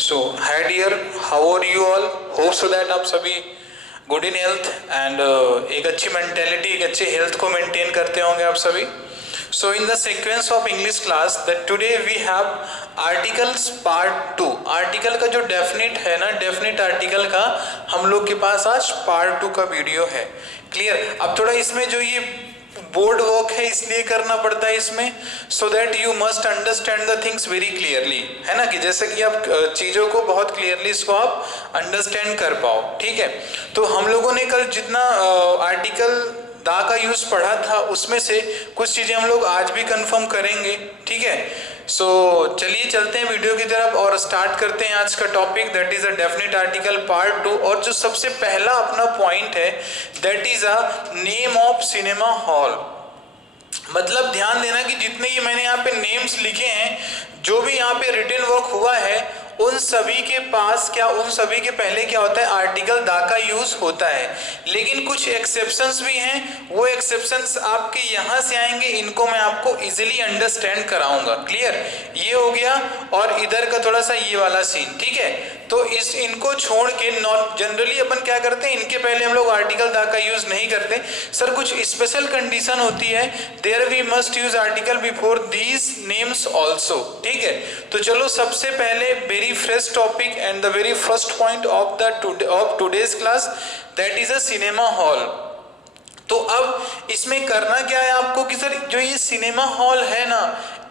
So hi dear, how are you all? Hope so that आप सभी good in health and एक अच्छी mentality, एक अच्छे हेल्थ को मेंटेन करते होंगे आप सभी. So in the sequence of English class that today we have articles part 2. Article का जो डेफिनेट है ना, डेफिनेट आर्टिकल का हम लोग के पास आज पार्ट 2 का वीडियो है. क्लियर? अब थोड़ा इसमें जो ये बोर्ड वर्क है इसलिए करना पड़ता है इसमें, so that you must understand the things very clearly, है ना, कि जैसे कि आप चीज़ों को बहुत क्लियरली इसको आप अंडरस्टैंड कर पाओ. ठीक है, तो हम लोगों ने कल जितना आर्टिकल दा का यूज पढ़ा था उसमें से कुछ चीजें हम लोग आज भी कंफर्म करेंगे. ठीक है, सो चलिए चलते हैं वीडियो की तरफ और स्टार्ट करते हैं आज का topic, that is a definite article part 2. और जो सबसे पहला अपना पॉइंट है that is a name of cinema hall. मतलब ध्यान देना कि जितने ये मैंने यहाँ पे नेम्स लिखे हैं, जो भी यहाँ पे रिटन वर्क हुआ है, उन सभी के पास क्या, उन सभी के पहले क्या होता है, आर्टिकल दा का यूज होता है. लेकिन कुछ एक्सेप्शंस भी हैं, वो एक्सेप्शंस आपके यहाँ से आएंगे, इनको मैं आपको इजीली अंडरस्टैंड कराऊंगा. क्लियर? ये हो गया. और इधर का थोड़ा सा ये वाला सीन. ठीक है, तो इनको छोड़ के जनरली अपन क्या करते हैं, इनके पहले हम लोग आर्टिकल दा का यूज नहीं करते. सर कुछ स्पेशल कंडीशन होती है, there we must use article before these names also. ठीक है, तो चलो सबसे पहले very fresh topic and the very first point of today's class, that is a cinema hall. तो अब इसमें करना क्या है आपको कि सर जो ये सिनेमा हॉल है ना,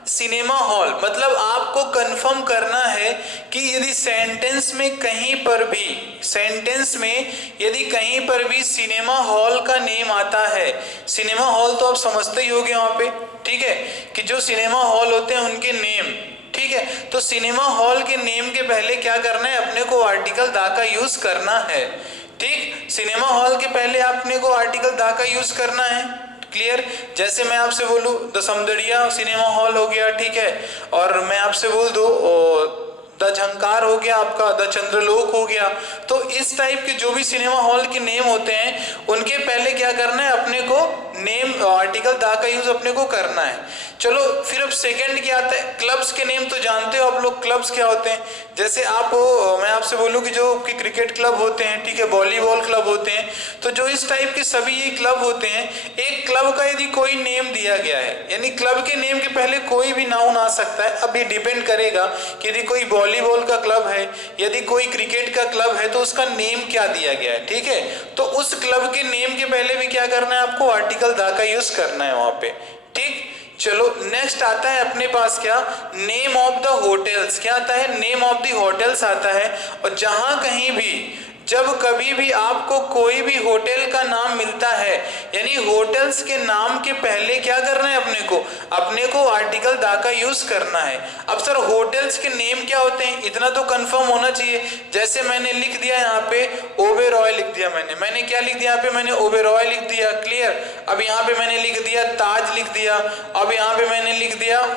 सिनेमा हॉल मतलब आपको कंफर्म करना है कि यदि सेंटेंस में कहीं पर भी, सेंटेंस में यदि कहीं पर भी सिनेमा हॉल का नेम आता है, सिनेमा हॉल तो आप समझते ही होंगे वहां पे. ठीक है, कि जो सिनेमा हॉल होते हैं उनके नेम. ठीक है, तो सिनेमा हॉल के नेम के पहले क्या करना है, अपने को आर्टिकल दा का यूज करना है. ठीक, सिनेमा हॉल के पहले आपने को आर्टिकल दा का यूज करना है. क्लियर? जैसे मैं आपसे बोलूं द समदड़िया सिनेमा हॉल हो गया. ठीक है, और मैं आपसे बोल दूं द झंकार हो गया, आपका द चंद्रलोक हो गया. तो इस टाइप के जो भी सिनेमा हॉल के नेम होते हैं उनके पहले क्या करना है, अपने को नेम आर्टिकल दा का यूज अपने को करना है. चलो फिर अब सेकंड क्या आता है, क्लब्स के नेम तो जानते हो आप लोग, क्लब्स क्या होते हैं. जैसे आप मैं आपसे बोलूं कि जो कि क्रिकेट क्लब होते हैं, ठीक है, वॉलीबॉल क्लब होते हैं, तो जो इस टाइप के सभी ये क्लब होते हैं, एक क्लब का यदि कोई नेम दिया गया है, यानी क्लब के नेम के पहले कोई भी नाउन आ सकता है. अब ये डिपेंड करेगा कि यदि कोई वॉलीबॉल का क्लब है, यदि कोई क्रिकेट का क्लब है, तो उसका नेम क्या दिया गया है. ठीक है, तो उस क्लब के नेम के पहले भी क्या करना है, आपको आर्टिकल दा का यूज करना है वहां पे. ठीक, चलो नेक्स्ट आता है अपने पास क्या, नेम ऑफ द होटल्स. क्या आता है, नेम ऑफ द होटल्स आता है. और जहां कहीं भी, जब कभी भी आपको कोई भी होटल का नाम मिलता है, यानी होटल्स के नाम के पहले क्या करना है, अपने को आर्टिकल दा का यूज करना है. अब सर होटल्स के नेम क्या होते हैं, इतना तो कंफर्म होना चाहिए. जैसे मैंने लिख दिया यहाँ पे ओबेरॉय लिख दिया, मैंने क्या लिख दिया यहाँ पे, मैंने ओबेरॉय लिख दिया. क्लियर? अब यहाँ पे मैंने लिख दिया ताज लिख दिया. अब यहाँ पे मैंने लिख दिया,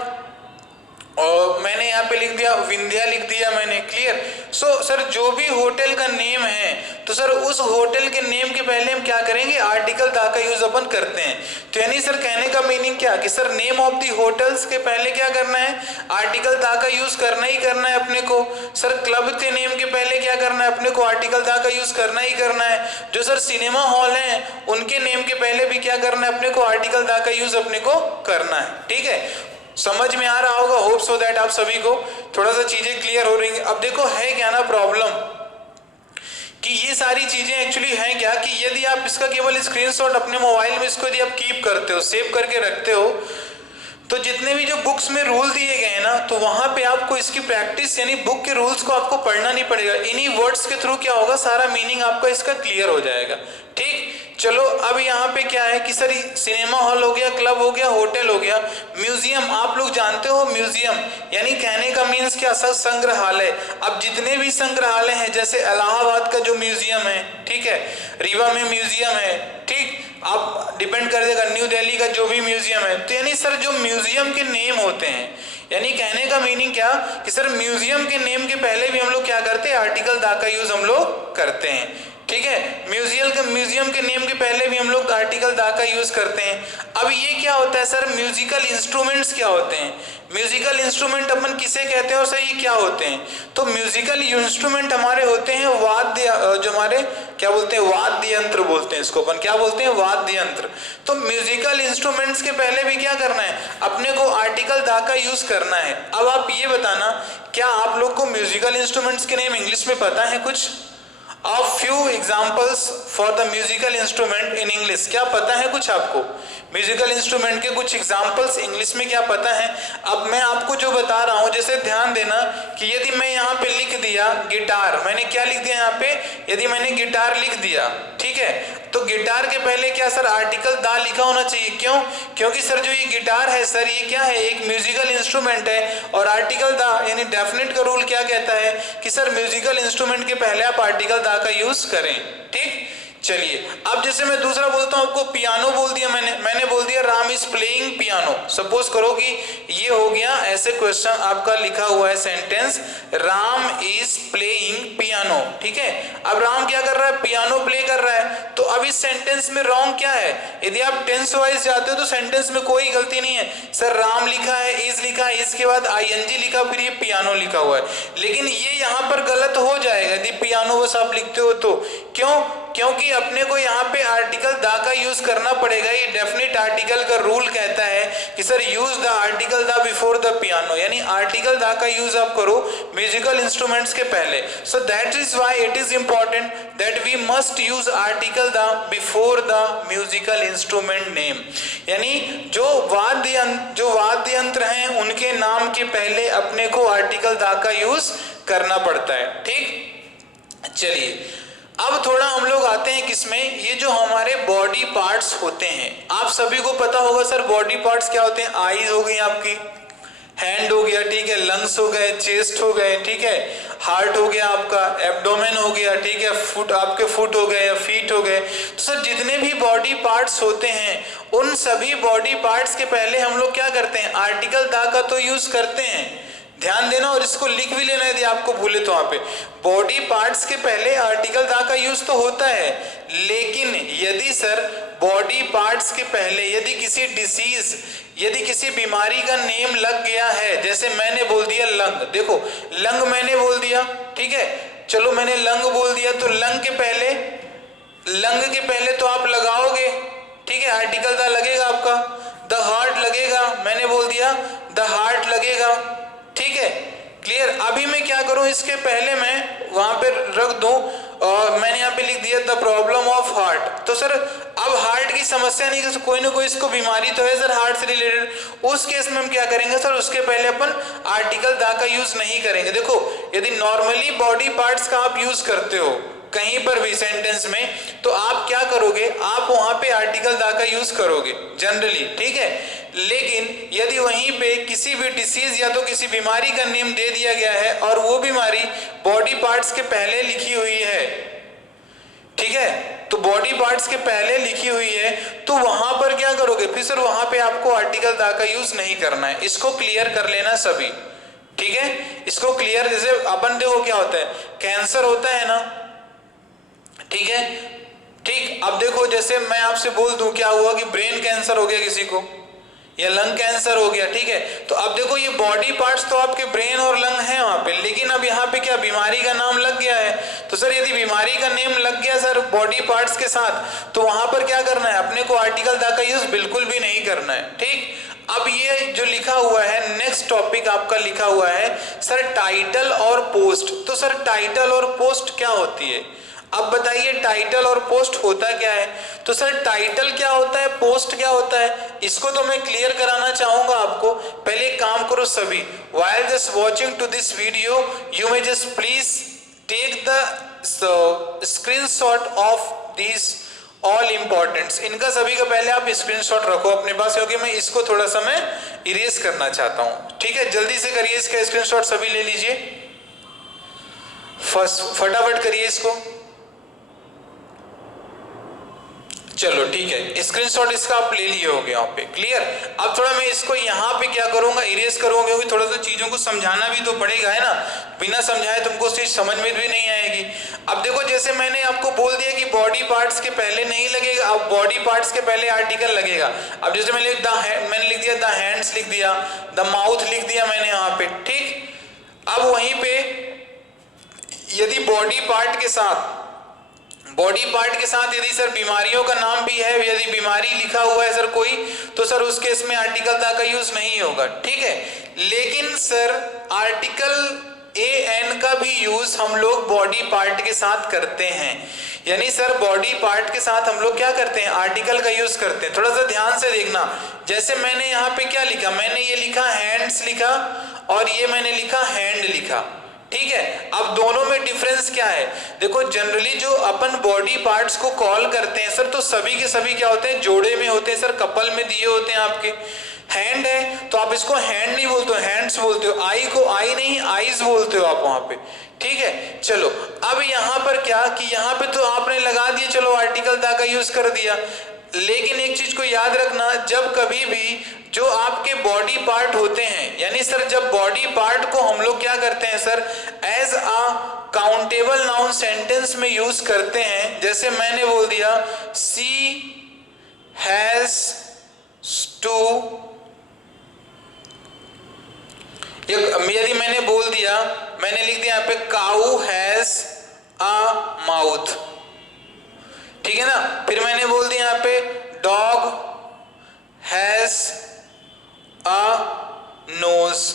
और मैंने यहाँ पे लिख दिया विंध्या लिख दिया मैंने. क्लियर? सो सर जो भी होटल का नेम है, तो सर उस होटल के नेम के पहले हम क्या करेंगे, आर्टिकल दा का यूज अपन करते हैं. तो यानी सर कहने का मीनिंग क्या कि sir name of the hotels के पहले क्या करना है, आर्टिकल दा का यूज करना ही करना है अपने को. सर क्लब के नेम के पहले क्या करना है, अपने को आर्टिकल दा का यूज करना ही करना है. जो सर सिनेमा हॉल है उनके नेम के पहले भी क्या करना है, अपने को आर्टिकल दा का यूज अपने को करना है. ठीक है, समझ में आ रहा होगा. होप सो दैट आप सभी को थोड़ा सा चीजें क्लियर हो रही हैं. अब देखो है क्या ना प्रॉब्लम, कि ये सारी चीजें एक्चुअली हैं क्या, कि यदि आप इसका केवल स्क्रीनशॉट अपने मोबाइल में इसको यदि आप कीप करते हो, सेव करके रखते हो, तो जितने भी जो बुक्स में रूल दिए गए हैं ना, तो वहां पे आपको इसकी प्रैक्टिस, यानी बुक के रूल्स को आपको पढ़ना नहीं पड़ेगा. इन्हीं वर्ड्स के थ्रू क्या होगा, सारा मीनिंग आपका इसका क्लियर हो जाएगा. ठीक, चलो अब यहाँ पे क्या है कि सर सिनेमा हॉल हो गया, क्लब हो गया, होटल हो गया. म्यूजियम आप लोग जानते हो, म्यूजियम यानी कहने का मीन्स क्या, सर संग्रहालय. अब जितने भी संग्रहालय हैं, जैसे इलाहाबाद का जो म्यूजियम है, ठीक है, रीवा में म्यूजियम है, ठीक, आप डिपेंड कर देगा न्यू दिल्ली का जो भी म्यूजियम है. तो यानी सर जो म्यूजियम के नेम होते हैं, यानी कहने का मीनिंग क्या कि सर म्यूजियम के नेम के पहले भी हम लोग क्या करते हैं, आर्टिकल दा का यूज हम लोग करते हैं. ठीक है। म्यूजियम के नेम के पहले भी हम लोग आर्टिकल दा का यूज करते हैं। अब ये क्या होता है सर, म्यूजिकल इंस्ट्रूमेंट्स क्या होते हैं, म्यूजिकल इंस्ट्रूमेंट अपन किसे कहते हैं और सर ये क्या होते हैं? तो म्यूजिकल इंस्ट्रूमेंट हमारे होते हैं वाद्य, जो हमारे क्या बोलते हैं, वाद्य यंत्र बोलते हैं इसको अपन, क्या बोलते हैं, वाद्य यंत्र। तो म्यूजिकल इंस्ट्रूमेंट्स के पहले भी क्या करना है, अपने को आर्टिकल दा का यूज करना है। अब आप ये बताना, क्या आप लोग को म्यूजिकल इंस्ट्रूमेंट्स के नेम इंग्लिश में पता है कुछ? A few examples for the musical instrument in English, क्या पता है कुछ आपको? म्यूजिकल इंस्ट्रूमेंट के कुछ एग्जाम्पल्स इंग्लिश में क्या पता है? अब मैं आपको जो बता रहा हूं, जैसे ध्यान देना कि यदि मैं यहाँ पे लिख दिया गिटार, मैंने क्या लिख दिया यहाँ पे, यदि मैंने गिटार लिख दिया, ठीक है, तो गिटार के पहले क्या सर आर्टिकल दा लिखा होना चाहिए। क्यों? क्योंकि सर जो ये गिटार है सर ये क्या है, एक म्यूजिकल इंस्ट्रूमेंट है, और आर्टिकल दा यानी डेफिनेट का रूल क्या कहता है कि सर म्यूजिकल इंस्ट्रूमेंट के पहले आप आर्टिकल दा का यूज करें। ठीक, चलिए अब जैसे मैं दूसरा बोलता हूं, आपको पियानो बोल दिया मैंने बोल दिया Ram is playing piano. Suppose करो कि ये हो गया, ऐसे क्वेश्चन आपका लिखा हुआ है sentence, Ram is playing piano. ठीक है, अब राम क्या कर रहा है, पियानो प्ले कर रहा है। तो अब इस सेंटेंस में रॉन्ग क्या है, यदि आप टेंस वाइज जाते हो तो सेंटेंस में कोई गलती नहीं है। सर राम लिखा है, इज लिखा है, इसके बाद आईएनजी लिखा, फिर ये पियानो लिखा हुआ है, लेकिन ये यहाँ पर गलत हो जाएगा यदि पियानो बस आप लिखते हो तो। क्यों? क्योंकि अपने को यहाँ पे आर्टिकल दा का यूज करना पड़ेगा। ये डेफिनेट आर्टिकल का रूल कहता है कि sir use the article the before the piano, यानी आर्टिकल दा का यूज आप करो म्यूजिकल इंस्ट्रूमेंट्स के पहले। So that is why it is important that we must use article the before the musical instrument name, यानी जो वाद्य यंत्र हैं उनके नाम के पहले अपने को आर्टिकल दा का यूज करना पड़ता है। ठीक, चलिए अब थोड़ा हम लोग आते हैं किसमें, ये जो हमारे बॉडी पार्ट्स होते हैं, आप सभी को पता होगा सर बॉडी पार्ट्स क्या होते हैं। आईज हो गई आपकी, हैंड हो गया, ठीक है, लंग्स हो गए, चेस्ट हो गए, ठीक है, हार्ट हो गया आपका, एब्डोमेन हो गया, ठीक है, फुट आपके फुट हो गए या फीट हो गए। तो सर जितने भी बॉडी पार्ट्स होते हैं उन सभी बॉडी पार्ट्स के पहले हम लोग क्या करते हैं, आर्टिकल दा का तो यूज करते हैं। ध्यान देना और इसको लिख भी लेना यदि आपको भूले तो। वहां पे बॉडी पार्ट्स के पहले आर्टिकल दा का यूज तो होता है, लेकिन यदि सर बॉडी पार्ट्स के पहले यदि किसी डिसीज, यदि किसी बीमारी का नेम लग गया है, जैसे मैंने बोल दिया लंग, देखो लंग मैंने बोल दिया, ठीक है, चलो मैंने लंग बोल दिया, तो लंग के पहले तो आप लगाओगे, ठीक है, आर्टिकल दा लगेगा आपका। द हार्ट लगेगा, मैंने बोल दिया द हार्ट लगेगा, ठीक है, क्लियर। अभी मैं क्या करूं, इसके पहले मैं वहां पे रख दूं और मैंने यहाँ पे लिख दिया द प्रॉब्लम ऑफ हार्ट। तो सर अब हार्ट की समस्या नहीं, कोई ना कोई इसको बीमारी तो है सर हार्ट से रिलेटेड, उस केस में हम क्या करेंगे सर, उसके पहले अपन आर्टिकल दा का यूज नहीं करेंगे। देखो यदि नॉर्मली बॉडी पार्ट्स का आप यूज करते हो कहीं पर भी सेंटेंस में, तो आप क्या करोगे, आप वहां पे आर्टिकल दा का यूज करोगे जनरली, ठीक है। लेकिन यदि वहीं पे किसी भी डिसीज या तो किसी बीमारी का नेम दे दिया गया है और वो बीमारी बॉडी पार्ट्स के पहले लिखी हुई है, ठीक है, तो बॉडी पार्ट्स के पहले लिखी हुई है, तो वहां पर क्या करोगे, फिर सर वहां पे आपको आर्टिकल दा का यूज नहीं करना है। इसको क्लियर कर लेना सभी, ठीक है, इसको क्लियर। जैसे अपन देखो क्या होता है, कैंसर होता है ना, ठीक है, ठीक, अब देखो जैसे मैं आपसे बोल दूं क्या हुआ कि ब्रेन कैंसर हो गया किसी को या लंग कैंसर हो गया, ठीक है, तो अब देखो ये बॉडी पार्ट्स तो आपके ब्रेन और लंग है वहां पे, लेकिन अब यहाँ पे क्या बीमारी का नाम लग गया है। तो सर यदि बीमारी का नेम लग गया सर बॉडी पार्ट्स के साथ, तो वहां पर क्या करना है, अपने को आर्टिकल दा का यूज बिल्कुल भी नहीं करना है। ठीक, अब ये जो लिखा हुआ है नेक्स्ट टॉपिक आपका लिखा हुआ है सर टाइटल और पोस्ट। तो सर टाइटल और पोस्ट क्या होती है, अब बताइए टाइटल और पोस्ट होता क्या है। तो सर टाइटल क्या होता है, पोस्ट क्या होता है, इसको तो मैं क्लियर कराना चाहूंगा आपको। पहले एक काम करो सभी, while just watching to this video you may just please take the screenshot of these all importants। इनका सभी का पहले आप स्क्रीनशॉट रखो अपने पास, क्योंकि मैं इसको थोड़ा सा मैं इरेज करना चाहता हूं, ठीक है, जल्दी से करिए इसका स्क्रीनशॉट सभी ले लीजिए, फटाफट करिए इसको। चलो ठीक है, स्क्रीनशॉट इसका आप ले लिए होगे यहाँ पे, क्लियर। अब थोड़ा मैं इसको यहाँ पे क्या करूंगा, इरेज करूंगा, क्योंकि थोड़ा सा चीजों को समझाना भी तो पड़ेगा, है ना। बिना समझाए तुमको चीज समझ में भी नहीं आएगी। अब देखो, जैसे मैंने आपको बोल दिया कि बॉडी पार्ट्स के पहले नहीं लगेगा, अब बॉडी पार्ट्स के पहले आर्टिकल लगेगा। अब जैसे मैंने लिख दिया द हैंड्स, लिख दिया द माउथ, लिख दिया मैंने यहाँ पे, ठीक। अब वहीं पे यदि बॉडी पार्ट के साथ यदि सर बीमारियों का नाम भी है, यदि बीमारी लिखा हुआ है सर कोई, तो सर उस केस में आर्टिकल द का यूज नहीं होगा, ठीक है। लेकिन सर आर्टिकल ए एन का भी यूज हम लोग बॉडी पार्ट के साथ करते हैं। यानी सर बॉडी पार्ट के साथ हम लोग क्या करते हैं, आर्टिकल का यूज करते हैं। थोड़ा सा ध्यान से देखना, जैसे मैंने यहाँ पे क्या लिखा, मैंने ये लिखा हैंड्स लिखा, और ये मैंने लिखा हैंड लिखा, ठीक है। अब दोनों में डिफरेंस क्या है, देखो जनरली जो अपन बॉडी पार्ट्स को कॉल करते हैं सर, तो सभी के सभी क्या होते हैं, जोड़े में होते हैं सर, कपल में दिए होते हैं आपके। हैंड है तो आप इसको हैंड नहीं बोलते हो, हैंड्स बोलते हो। आई को आई नहीं, आईज बोलते हो आप वहां पे, ठीक है। चलो अब यहाँ पर क्या कि यहाँ पे तो आपने लगा दिया, चलो आर्टिकल द का यूज कर दिया। लेकिन एक चीज को याद रखना, जब कभी भी जो आपके बॉडी पार्ट होते हैं, यानी सर जब बॉडी पार्ट को हम लोग क्या करते हैं sir, as a countable noun sentence में यूज करते हैं। जैसे मैंने बोल दिया सी हैज टू, यदि मैंने बोल दिया, मैंने लिख दिया यहाँ पे काऊ हैज अ माउथ, ठीक है ना। फिर मैंने बोल दिया यहाँ पे डॉग हैज अ नोज,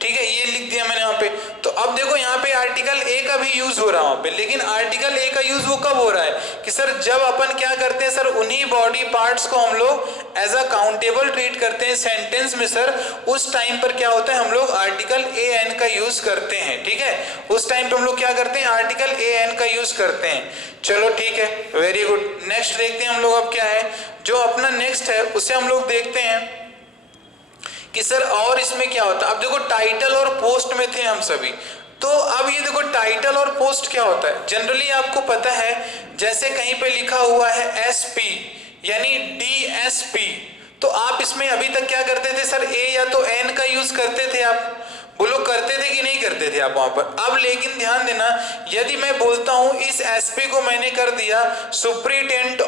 ठीक है, ये लिख दिया मैंने यहाँ पे। तो अब देखो यहाँ पे आर्टिकल ए का भी यूज हो रहा है वहां पे, लेकिन आर्टिकल ए का यूज वो कब हो रहा है कि सर जब अपन क्या करते हैं सर, उन्हीं बॉडी पार्ट्स को हम लोग एज अ काउंटेबल ट्रीट करते हैं सेंटेंस में सर, उस टाइम पर क्या होता है, हम लोग आर्टिकल ए एन का यूज करते हैं, ठीक है। उस टाइम पे हम लोग क्या करते हैं, आर्टिकल ए एन का यूज करते हैं। चलो ठीक है, वेरी गुड। नेक्स्ट देखते हैं हम लोग अब क्या है, जो अपना नेक्स्ट है उसे हम लोग देखते हैं कि सर और इसमें क्या होता है। अब देखो टाइटल और पोस्ट में थे हम सभी, तो अब ये देखो टाइटल और पोस्ट क्या होता है। जनरली आपको पता है, जैसे कहीं पे लिखा हुआ है एसपी यानी डीएसपी, तो आप इसमें अभी तक क्या करते थे सर, ए या तो एन का यूज करते थे आप, बोलो करते थे कि नहीं करते थे आप वहां पर। अब लेकिन ध्यान देना, यदि मैं बोलता हूं इस एसपी को मैंने कर दिया सुप्रिटेंडेंट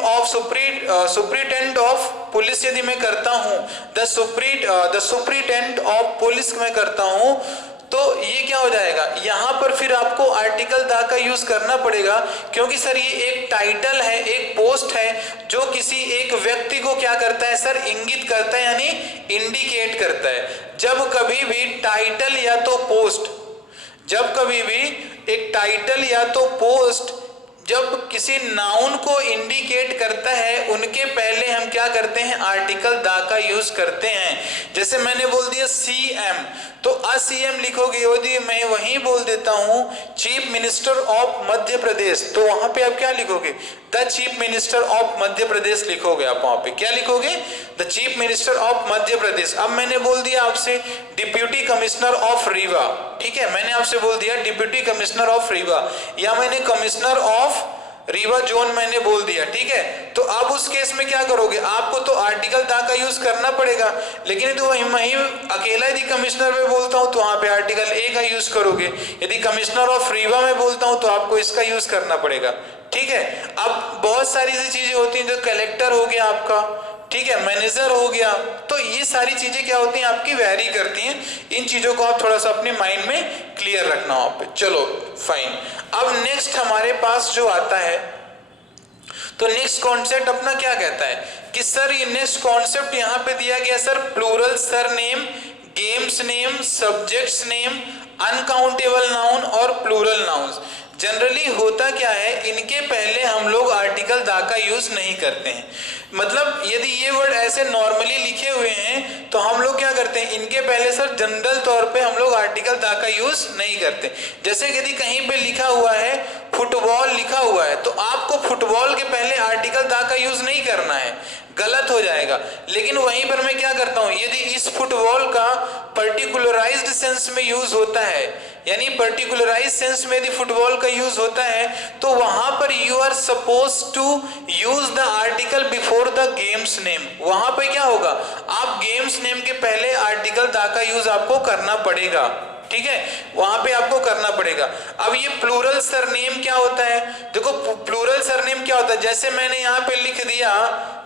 ऑफ पुलिस, यदि मैं करता हूं द सुप्रिटेंडेंट ऑफ पुलिस मैं करता हूं, तो ये क्या हो जाएगा, यहां पर फिर आपको आर्टिकल द का यूज करना पड़ेगा, क्योंकि सर ये एक टाइटल है, एक पोस्ट है जो किसी एक व्यक्ति को क्या करता है सर, इंगित करता है, यानी इंडिकेट करता है। जब कभी भी टाइटल या तो पोस्ट, जब कभी भी एक टाइटल या तो पोस्ट जब किसी नाउन को इंडिकेट करता है, उनके पहले हम क्या करते हैं, आर्टिकल द का यूज करते हैं। जैसे मैंने बोल दिया सीएम, तो सीएम लिखोगे, यदि मैं वहीं बोल देता हूं chief minister of Madhya Pradesh, तो वहां पे आप क्या लिखोगे, the chief minister of Madhya प्रदेश लिखोगे। आप वहां पे क्या लिखोगे, the chief minister of Madhya प्रदेश। अब मैंने बोल दिया आपसे डिप्यूटी कमिश्नर ऑफ रीवा, ठीक है, मैंने आपसे बोल दिया डिप्यूटी कमिश्नर ऑफ रीवा, या मैंने कमिश्नर ऑफ रीवा जोन मैंने बोल दिया, ठीक है। तो अब उस केस में क्या करोगे, आपको तो आर्टिकल द का यूज करना पड़ेगा, लेकिन तो वही अकेला यदि कमिश्नर में बोलता हूं तो वहां पे आर्टिकल ए का यूज करोगे। यदि कमिश्नर ऑफ रीवा में बोलता हूं तो आपको इसका यूज करना पड़ेगा, ठीक है। अब बहुत सारी ऐसी चीजें होती हैं, जो कलेक्टर हो गया आपका, ठीक है, मैनेजर हो गया, तो ये सारी चीजें क्या होती हैं, आपकी वैरी करती हैं। इन चीजों को आप थोड़ा सा अपने माइंड में क्लियर रखना वहां पे। चलो फाइन। अब नेक्स्ट हमारे पास जो आता है, तो नेक्स्ट कॉन्सेप्ट अपना क्या कहता है कि सर ये नेक्स्ट कॉन्सेप्ट यहाँ पे दिया गया sir, plural surname, games name, subjects name, uncountable noun और प्लूरल नाउन्स। जनरली होता क्या है, इनके पहले हम लोग आर्टिकल द का यूज नहीं करते हैं। मतलब यदि ये वर्ड ऐसे नॉर्मली लिखे हुए हैं तो हम लोग क्या करते हैं, इनके पहले सर जनरल तौर पे हम लोग आर्टिकल द का यूज नहीं करते। जैसे यदि कहीं पे लिखा हुआ है फुटबॉल लिखा हुआ है तो आपको फुटबॉल के पहले आर्टिकल दा का यूज नहीं करना है, गलत हो जाएगा। लेकिन वहीं पर मैं क्या करता हूं, यदि इस फुटबॉल का पर्टिकुलराइज्ड सेंस में यूज होता है, यानी पर्टिकुलराइज्ड सेंस में यदि फुटबॉल का यूज होता है तो वहां पर you are suppose to use the article before the games name. वहां पर क्या होगा, आप गेम्स नेम के पहले आर्टिकल दा का यूज आपको करना पड़ेगा, ठीक है, वहां पे आपको करना पड़ेगा। अब ये प्लूरल सरनेम क्या होता है, देखो प्लूरल सरनेम क्या होता है, जैसे मैंने यहाँ पे लिख दिया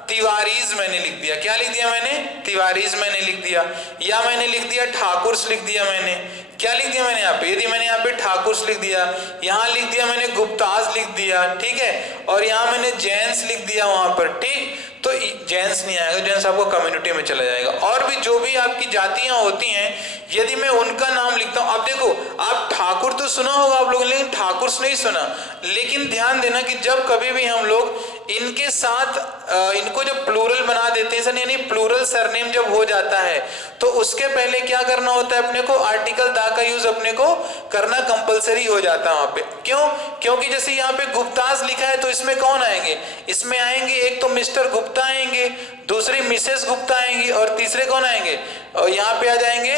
तिवारीज, मैंने लिख दिया, क्या लिख दिया मैंने, तिवारीज मैंने लिख दिया, या मैंने लिख दिया ठाकुर्स लिख दिया, मैंने क्या लिख दिया मैंने यहाँ पे, यदि मैंने यहाँ पे ठाकुर्स लिख दिया, यहाँ लिख दिया मैंने गुप्ताज लिख दिया, ठीक है, और यहाँ मैंने जैन्स लिख दिया वहां पर, ठीक, तो जैन्स नहीं आएगा, जैन्स आपको कम्युनिटी में चला जाएगा। और भी जो भी आपकी जातियां होती हैं यदि मैं उनका नाम लिखता हूं, अब देखो आप ठाकुर तो सुना होगा आप लोगों ने, लेकिन ठाकुर्स नहीं सुना। लेकिन ध्यान देना कि जब कभी भी हम लोग इनके साथ इनको जब प्लूरल बना देते हैं सर, यानी प्लूरल सरनेम जब हो जाता है तो उसके पहले क्या करना होता है, अपने को आर्टिकल दा का यूज अपने को करना कंपलसरी हो जाता है वहां पे। क्यों, क्योंकि जैसे यहाँ पे गुप्ताज लिखा है तो इसमें कौन आएंगे, इसमें आएंगे एक तो मिस्टर गुप्ता आएंगे, दूसरी मिसेस गुप्ता आएंगी, और तीसरे कौन आएंगे, और यहाँ पे आ जाएंगे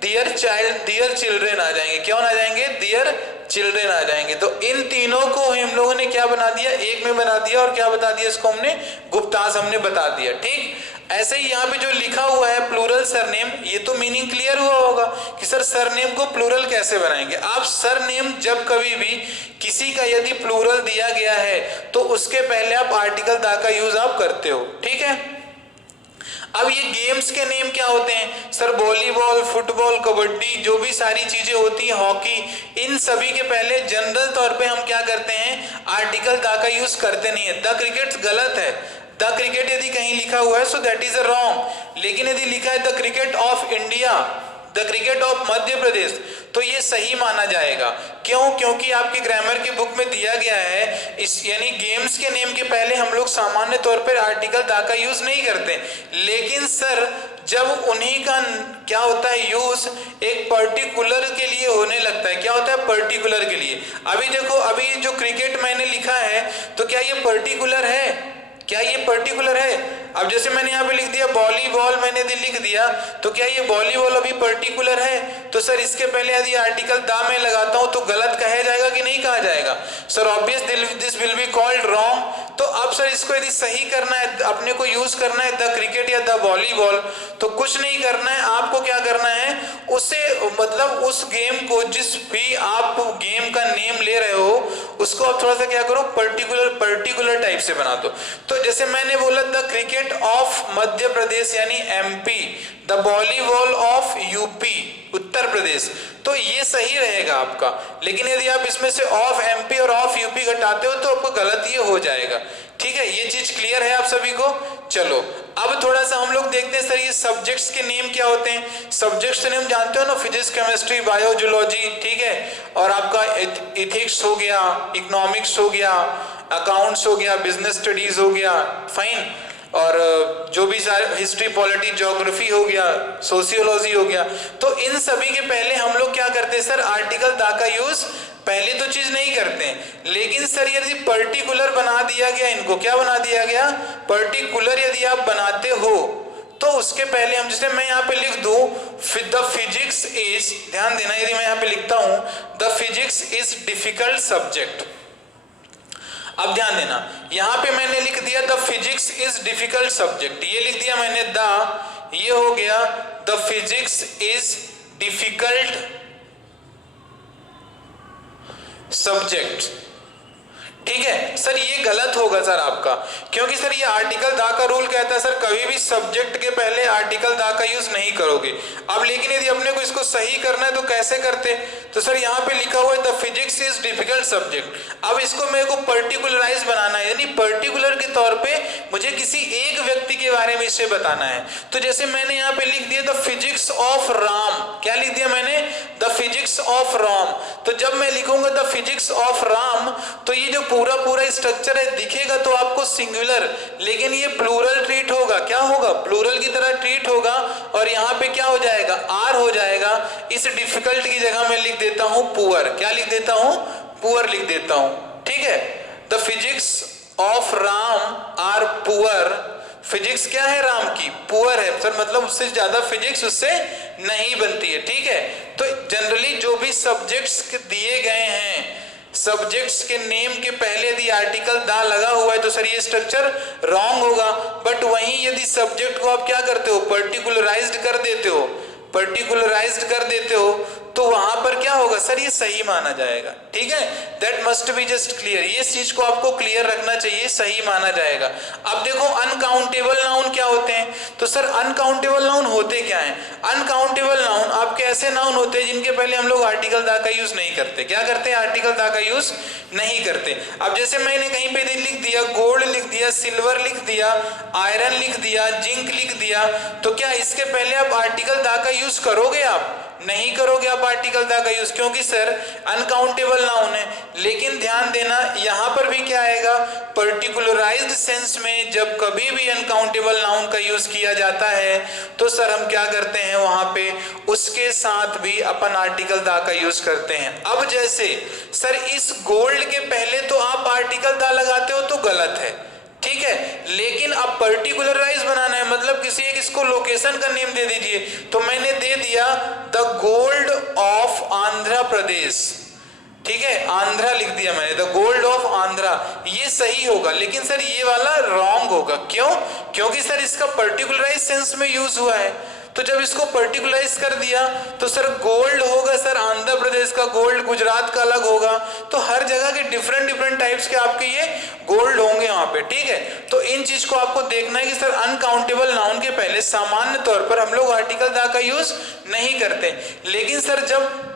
डियर चाइल्ड, डियर चिल्ड्रेन आ जाएंगे, क्यों आ जाएंगे, डियर चिल्ड्रेन आ जाएंगे। तो इन तीनों को हम लोगों ने क्या बना दिया, एक में बना दिया, और क्या बता दिया इसको हमने, गुप्ताज हमने बता दिया, ठीक। ऐसे ही यहाँ पे जो लिखा हुआ है प्लूरल सरनेम, ये तो मीनिंग क्लियर हुआ होगा कि सर सरनेम को प्लूरल कैसे बनाएंगे। आप सरनेम जब कभी भी किसी का यदि प्लूरल दिया गया है तो उसके पहले आप आर्टिकल दा का यूज आप करते हो, ठीक है। अब ये गेम्स के नेम क्या होते हैं सर, वॉलीबॉल, फुटबॉल, कबड्डी, जो भी सारी चीजें होती हैं, हॉकी, इन सभी के पहले जनरल तौर पे हम क्या करते हैं, आर्टिकल दा का यूज करते नहीं है। द क्रिकेट गलत है, द क्रिकेट यदि कहीं लिखा हुआ है so that is a wrong, लेकिन यदि लिखा है the cricket of India, the cricket of Madhya Pradesh, तो ये सही माना जाएगा। क्यों, क्योंकि आपकी ग्रामर की बुक में दिया गया है इस, यानी गेम्स के नेम के पहले हम लोग सामान्य तौर पर आर्टिकल दा का यूज नहीं करते, लेकिन सर जब उन्हीं का क्या होता है यूज एक पर्टिकुलर के लिए होने लगता है, क्या होता है, पर्टिकुलर के लिए। अभी देखो, अभी जो क्रिकेट मैंने लिखा है तो क्या ये पर्टिकुलर है, क्या ये पर्टिकुलर है। अब जैसे मैंने यहाँ पे लिख दिया वॉलीबॉल, मैंने लिख दिया, तो क्या ये वॉलीबॉल अभी पर्टिकुलर है, तो सर इसके पहले यदि आर्टिकल दा में लगाता हूं तो गलत कहा जाएगा कि नहीं कहा जाएगा, sir obvious this will be called wrong. तो अब सर इसको यदि सही करना है, अपने को यूज करना है द क्रिकेट या द वॉलीबॉल, तो कुछ नहीं करना है, आपको क्या करना है, उसे मतलब उस गेम को, जिस भी आप गेम का नेम ले रहे हो उसको आप थोड़ा सा क्या करो, पर्टिकुलर टाइप से बना दो। तो जैसे मैंने बोला the cricket of Madhya Pradesh यानी MP, the volleyball of UP Uttar Pradesh, तो ये सही रहेगा आपका। लेकिन यदि आप इसमें से ऑफ एमपी और ऑफ यूपी घटाते हो तो आपको गलत ये हो जाएगा, ठीक है। ये चीज क्लियर है आप सभी को। चलो अब थोड़ा सा हम लोग देखते हैं सर ये सब्जेक्ट्स के नेम क्या होते हैं। सब्जेक्ट्स के नेम जानते हो ना, फिजिक्स, केमिस्ट्री, बायोलॉजी, ठीक है, और आपका इथिक्स हो गया, इकोनॉमिक्स हो गया, अकाउंट्स हो गया, बिजनेस स्टडीज हो गया, फाइन, और जो भी सारे हिस्ट्री, पॉलिटी, ज्योग्राफी हो गया, सोशियोलॉजी हो गया। तो इन सभी के पहले हम लोग क्या करते हैं सर, आर्टिकल दा का यूज पहले तो चीज नहीं करते हैं, लेकिन सर यदि पर्टिकुलर बना दिया गया, इनको क्या बना दिया गया, पर्टिकुलर यदि आप बनाते हो तो उसके पहले हम, जैसे मैं यहाँ पे लिख दूं द फिजिक्स इज, ध्यान देना, यदि मैं यहाँ पे लिखता हूं the physics is difficult subject, अब ध्यान देना, यहां पे मैंने लिख दिया the physics is difficult subject, ये लिख दिया मैंने द, ये हो गया the physics is difficult subject, ठीक है। सर ये गलत होगा सर आपका, क्योंकि सर ये आर्टिकल दा का रूल कहता है सर कभी भी सब्जेक्ट के पहले आर्टिकल दा का यूज नहीं करोगे। अब लेकिन यदि अपने को इसको सही करना है तो कैसे करते, तो सर यहाँ पे लिखा हुआ है the physics is difficult subject. अब इसको मेरे को पर्टिकुलराइज बनाना है, यानी पर्टिकुलर के तौर पे मुझे किसी एक व्यक्ति के बारे में इसे बताना है। तो जैसे मैंने यहाँ पे लिख दिया द फिजिक्स ऑफ राम, क्या लिख दिया मैंने, द फिजिक्स ऑफ राम। तो जब मैं लिखूंगा द फिजिक्स ऑफ राम तो ये जो पूरा स्ट्रक्चर है दिखेगा तो आपको सिंगुलर, लेकिन ये प्लूरल ट्रीट होगा, क्या होगा, प्लूरल की तरह ट्रीट होगा, और यहाँ पे क्या हो जाएगा, आर हो जाएगा। इस डिफिकल्ट की जगह मैं लिख देता हूं पुअर, क्या लिख देता हूं, पुअर लिख देता हूं, ठीक है। The physics of Ram are poor, physics क्या है राम की, पुअर है सर, मतलब उससे ज्यादा फिजिक्स उससे नहीं बनती है, ठीक है। तो जनरली जो भी सब्जेक्ट्स दिए गए हैं, सब्जेक्ट्स के नेम के पहले यदि आर्टिकल दा लगा हुआ है तो सर ये स्ट्रक्चर रॉन्ग होगा। बट वहीं यदि सब्जेक्ट को आप क्या करते हो, पर्टिकुलराइज्ड कर देते हो, पर्टिकुलराइज्ड कर देते हो, तो वहां पर क्या होगा सर, ये सही माना जाएगा, ठीक है। That must be just clear, ये चीज को आपको क्लियर रखना चाहिए, सही माना जाएगा। अब देखो अनकाउंटेबल नाउन क्या होते हैं, तो सर अनकाउंटेबल नाउन होते क्या हैं, अनकाउंटेबल नाउन आपके ऐसे नाउन होते हैं जिनके पहले हम लोग आर्टिकल दा का यूज नहीं करते। क्या करते हैं, आर्टिकल दा का यूज नहीं करते। अब जैसे मैंने कहीं पे लिख दिया गोल्ड, लिख दिया सिल्वर, लिख दिया आयरन, लिख दिया जिंक, लिख दिया, तो क्या इसके पहले आप आर्टिकल दा का यूज करोगे, आप नहीं करोगे आप आर्टिकल दा का यूज, क्योंकि सर अनकाउंटेबल नाउन है। लेकिन ध्यान देना यहां पर भी क्या आएगा, पर्टिकुलराइज्ड सेंस में जब कभी भी अनकाउंटेबल नाउन का यूज किया जाता है तो सर हम क्या करते हैं, वहां पे उसके साथ भी अपन आर्टिकल दा का यूज करते हैं। अब जैसे सर इस गोल्ड के पहले तो आप आर्टिकल दा लगाते हो तो गलत है, ठीक है, लेकिन अब पर्टिकुलराइज बनाना है, मतलब किसी एक इसको लोकेशन का नेम दे दीजिए। तो मैंने दे दिया the gold of Andhra Pradesh, ठीक है, आंध्रा लिख दिया मैंने, द गोल्ड ऑफ आंध्रा, ये सही होगा। लेकिन सर ये वाला रॉन्ग होगा, क्यों, क्योंकि सर इसका पर्टिकुलराइज सेंस में यूज हुआ है। तो जब इसको पर्टिकुलराइज कर दिया तो सर गोल्ड होगा सर आंध्र प्रदेश का गोल्ड, गुजरात का अलग होगा, तो हर जगह के डिफरेंट डिफरेंट टाइप्स के आपके ये गोल्ड होंगे वहां पे, ठीक है। तो इन चीज को आपको देखना है कि सर अनकाउंटेबल नाउन के पहले सामान्य तौर पर हम लोग आर्टिकल दा का यूज नहीं करते। लेकिन सर जब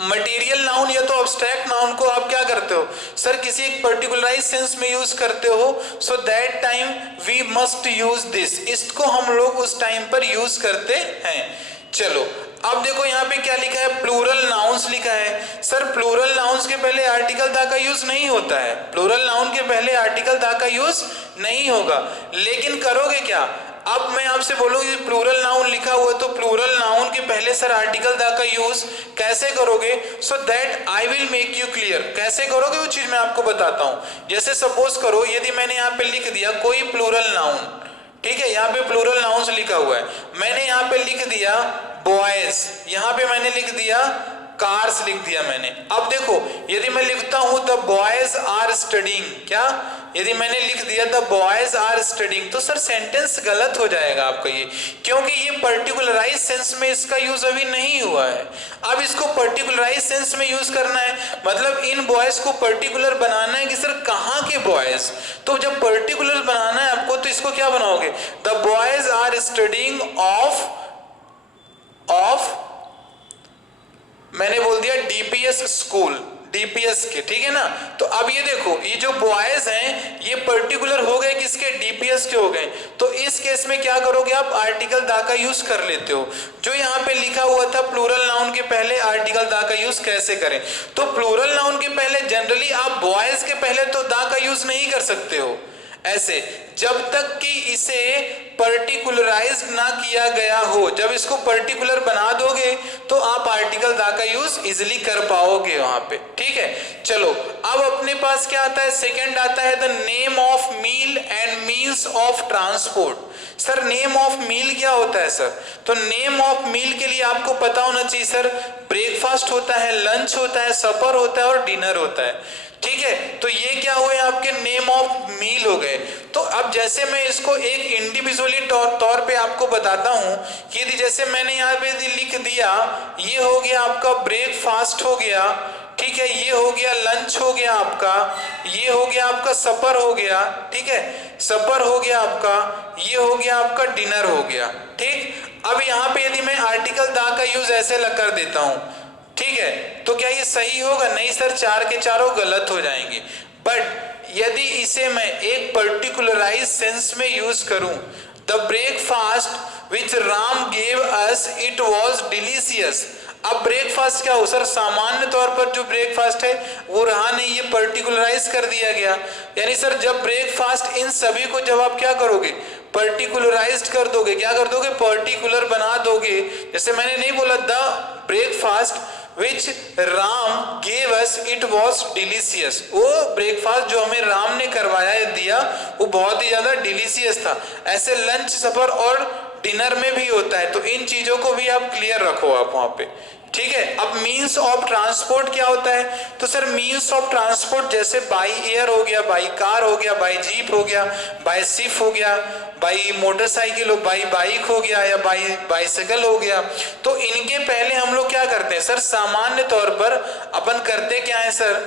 मटेरियल नाउन या तो अब्स्ट्रैक्ट नाउन को आप क्या करते हो सर, किसी एक पर्टिकुलराइज सेंस में यूज करते हो, so that time we must use this, इसको हम लोग उस टाइम पर यूज करते हैं। चलो अब देखो यहाँ पे क्या लिखा है, प्लूरल नाउन्स लिखा है। सर प्लूरल नाउन्स के पहले आर्टिकल दा का यूज नहीं होता है, प्लूरल नाउन के पहले आर्टिकल दा का यूज नहीं होगा। लेकिन करोगे क्या, अब मैं आपसे बोलूंगी प्लूरल नाउन लिखा हुआ है तो प्लूरल नाउन के पहले सर आर्टिकल दा का यूज कैसे करोगे, so that I will make you clear. कैसे करोगे वो चीज मैं आपको बताता हूं। जैसे सपोज करो यदि मैंने यहाँ पे लिख दिया कोई प्लूरल नाउन, ठीक है, यहाँ पे प्लूरल नाउन्स लिखा हुआ है, मैंने यहाँ पे लिख दिया बॉयज, यहाँ पे मैंने लिख दिया कार्स, लिख दिया मैंने। अब देखो यदि मैं लिखता हूं द बॉयज आर स्टडिंग, क्या, यदि मैंने लिख दिया द बॉयज आर स्टडिंग, तो सर सेंटेंस गलत हो जाएगा आपका ये, क्योंकि ये पर्टिकुलराइज सेंस में इसका यूज अभी नहीं हुआ है। अब इसको पर्टिकुलराइज सेंस में यूज करना है, मतलब इन बॉयज को पर्टिकुलर बनाना है कि सर कहाँ के बॉयज। तो जब पर्टिकुलर बनाना है आपको तो इसको क्या बनाओगे, the boys are studying of मैंने बोल दिया डीपीएस स्कूल, डीपीएस के, ठीक है ना। तो अब ये देखो ये जो बॉयज हैं ये पर्टिकुलर हो गए किसके, डीपीएस के हो गए। तो इस केस में क्या करोगे आप, आर्टिकल दा का यूज कर लेते हो। जो यहाँ पे लिखा हुआ था प्लूरल नाउन के पहले आर्टिकल दा का यूज कैसे करें, तो प्लूरल नाउन के पहले जनरली आप बॉयज के पहले तो दा का यूज नहीं कर सकते हो ऐसे, जब तक कि इसे पर्टिकुलराइज ना किया गया हो। जब इसको पर्टिकुलर बना दोगे तो आप आर्टिकल दा का यूज इजिली कर पाओगे वहां पे, ठीक है। चलो अब अपने पास क्या आता है, सेकंड आता है the name of meal and means of transport. Sir name of meal क्या होता है सर, तो नेम ऑफ मील के लिए आपको पता होना चाहिए सर, ब्रेकफास्ट होता है, लंच होता है, सपर होता है और डिनर होता है, ठीक है। तो ये क्या हुए आपके नेम ऑफ मील हो गए। तो अब जैसे मैं इसको एक इंडिविजुअली तौर पे आपको बताता हूं कि यदि जैसे मैंने यहाँ पे लिख दिया ये हो गया आपका ब्रेकफास्ट हो गया, ठीक है, ये हो गया लंच हो गया आपका, ये हो गया आपका सपर हो गया, ठीक है, सपर हो गया आपका, ये हो गया आपका डिनर हो गया, ठीक। अब यहाँ पे यदि मैं आर्टिकल दा का यूज ऐसे कर देता हूं, ठीक है, तो क्या ये सही होगा, नहीं सर, चार के चारों गलत हो जाएंगे। बट यदि इसे मैं एक पर्टिकुलराइज सेंस में यूज करूं, the breakfast which Ram gave us it was delicious. अब ब्रेकफास्ट क्या हो सर, सामान्य तौर पर जो ब्रेकफास्ट है वो रहा नहीं, ये पर्टिकुलराइज कर दिया गया। यानी सर जब ब्रेकफास्ट इन सभी को जब आप क्या करोगे, पर्टिकुलराइज्ड कर दोगे, क्या कर दोगे, पर्टिकुलर बना दोगे। जैसे मैंने नहीं बोला the breakfast which Ram gave us it was delicious। वो ब्रेकफास्ट जो हमें राम ने करवाया दिया वो बहुत ही ज्यादा डिलीशियस था। ऐसे लंच सफर और डिनर में भी होता है, तो इन चीजों को भी आप क्लियर रखो आप वहां पे, ठीक है। अब मीन्स ऑफ ट्रांसपोर्ट क्या होता है, तो सर मीन्स ऑफ ट्रांसपोर्ट जैसे बाई एयर हो गया, बाई कार हो गया, बाई जीप हो गया, बाई शिप हो गया, बाई मोटरसाइकिल हो, बाई बाइक हो गया, या बाई बाइसिकल हो गया। तो इनके पहले हम लोग क्या करते हैं सर, सामान्य तौर पर अपन करते क्या है सर,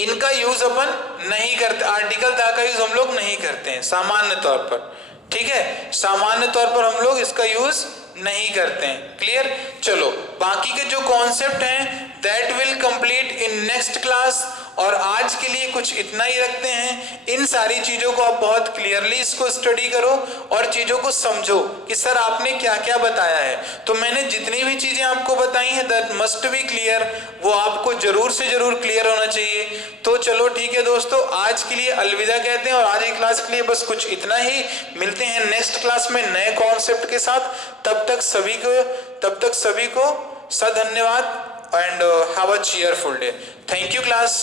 इनका यूज अपन नहीं करते, आर्टिकल दा का यूज हम लोग नहीं करते हैं सामान्य तौर पर, ठीक है। सामान्य तौर पर हम लोग इसका यूज नहीं करते हैं, क्लियर। चलो बाकी के जो कॉन्सेप्ट हैं that will complete in next class, और आज के लिए कुछ इतना ही रखते हैं। इन सारी चीजों को आप बहुत क्लियरली इसको स्टडी करो और चीजों को समझो कि सर आपने क्या क्या बताया है। तो मैंने जितनी भी चीजें आपको बताई हैं दैट मस्ट बी क्लियर, वो आपको जरूर से जरूर क्लियर होना चाहिए। तो चलो ठीक है दोस्तों, आज के लिए अलविदा कहते हैं, और आज की क्लास के लिए बस कुछ इतना ही। मिलते हैं नेक्स्ट क्लास में नए कॉन्सेप्ट के साथ। तब तक सभी को धन्यवाद and have a cheerful day. Thank you class.